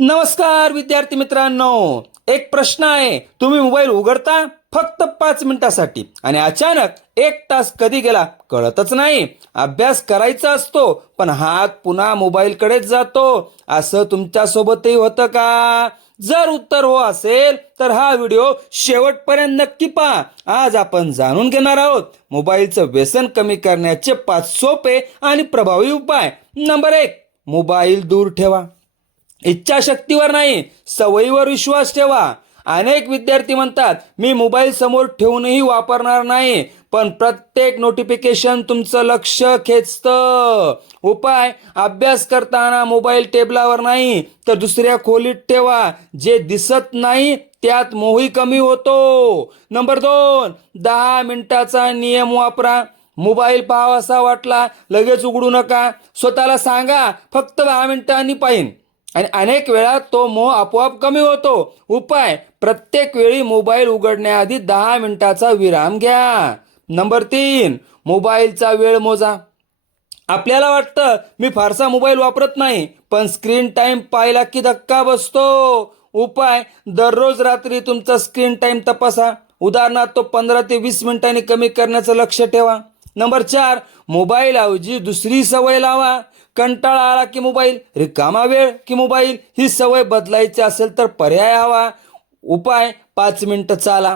नमस्कार विद्यार्थी मित्रांनो, एक प्रश्न आहे. तुम्ही मोबाईल उघडता फक्त 5 मिनिटासाठी आणि अचानक 1 तास कधी गेला कळतच नाही. अभ्यास करायचा असतो पण हात पुन्हा मोबाईलकडेच जातो. असं तुमच्यासोबतही होतं का? जर उत्तर हो असेल तर हा व्हिडिओ शेवटपर्यंत नक्की पहा. आज आपण जाणून घेणार आहोत मोबाईलचं व्यसन कमी करण्याचे 5 सोपे आणि प्रभावी उपाय. नंबर 1, मोबाईल दूर ठेवा. इच्छाशक्तीवर नाही, सवयीवर विश्वास ठेवा. अनेक विद्यार्थी म्हणतात मी मोबाईल समोर ठेवूनही वापरणार नाही, पण प्रत्येक नोटिफिकेशन तुमचं लक्ष खेचतं. उपाय: अभ्यास करताना मोबाईल टेबलावर नाही तर दुसऱ्या खोलीत ठेवा. जे दिसत नाही त्यात मोही कमी होतो. नंबर 2, 10 मिनिटाचा नियम वापरा. मोबाईल पाहावासा वाटला लगेच उघडू नका. स्वतःला सांगा फक्त 10 मिनिटांनी पाहीन आणि अनेक वेळा तो मोह आपोआप कमी होतो. उपाय: प्रत्येक वेळी मोबाईल उघडण्याआधी 10 मिनिटाचा विराम घ्या. नंबर 3, मोबाईलचा वेळ मोजा. आपल्याला वाटतं मी फारसा मोबाईल वापरत नाही, पण स्क्रीन टाइम पाहिला की धक्का बसतो. उपाय: दररोज रात्री तुमचा स्क्रीन टाइम तपासा. उदाहरणार्थ तो 15 ते 20 मिनिटांनी कमी करण्याचं लक्ष ठेवा. नंबर 4, मोबाईल ऐवजी दुसरी सवय लावा. कंटाळा आला की मोबाईल, रिकामा वेळ की मोबाईल, ही सवय बदलायची असेल तर पर्याय हवा. उपाय: 5 मिनिटं चाला,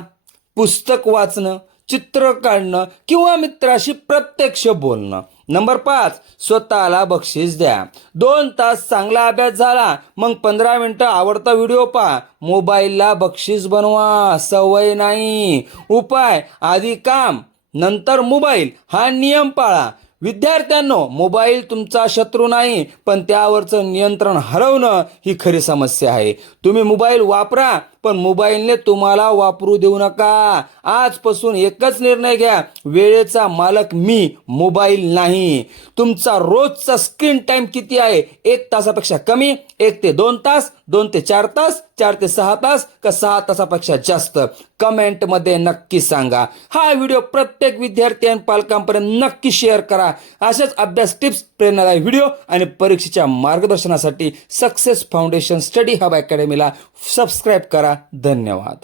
पुस्तक वाचणं, चित्र काढणं किंवा मित्राशी प्रत्यक्ष बोलणं. नंबर 5, स्वतःला बक्षीस द्या. 2 तास चांगला अभ्यास झाला, मग 15 मिनिटं आवडता व्हिडिओ पहा. मोबाईलला बक्षीस बनवा, सवय नाही. उपाय: आधी काम नंतर मोबाईल, हा नियम पाळा. विद्यार्थ्यांनो, मोबाईल तुमचा शत्रू नाही, पण त्यावरचं नियंत्रण हरवणं ही खरी समस्या आहे. तुम्ही मोबाईल वापरा, पण मोबाईलने तुम्हाला वापरू देऊ नका. आजपासून एकच निर्णय घ्या: वेळेचा मालक मी, मोबाईल नाही. तुमचा रोजचा स्क्रीन टाइम किती आहे? 1 तासापेक्षा कमी, 1 ते 2 तास, 2 ते 4 तास, 4 ते 6 तास का 6 तासापेक्षा जास्त? कमेंटमध्ये नक्की सांगा. हा व्हिडिओ प्रत्येक विद्यार्थी आणि पालकांपर्यंत नक्की शेअर करा. अशाच अभ्यास टिप्स, प्रेरणादायी व्हिडिओ आणि परीक्षेच्या मार्गदर्शनासाठी सक्सेस फाउंडेशन स्टडी हब अकॅडमीला सबस्क्राईब करा. धन्यवाद.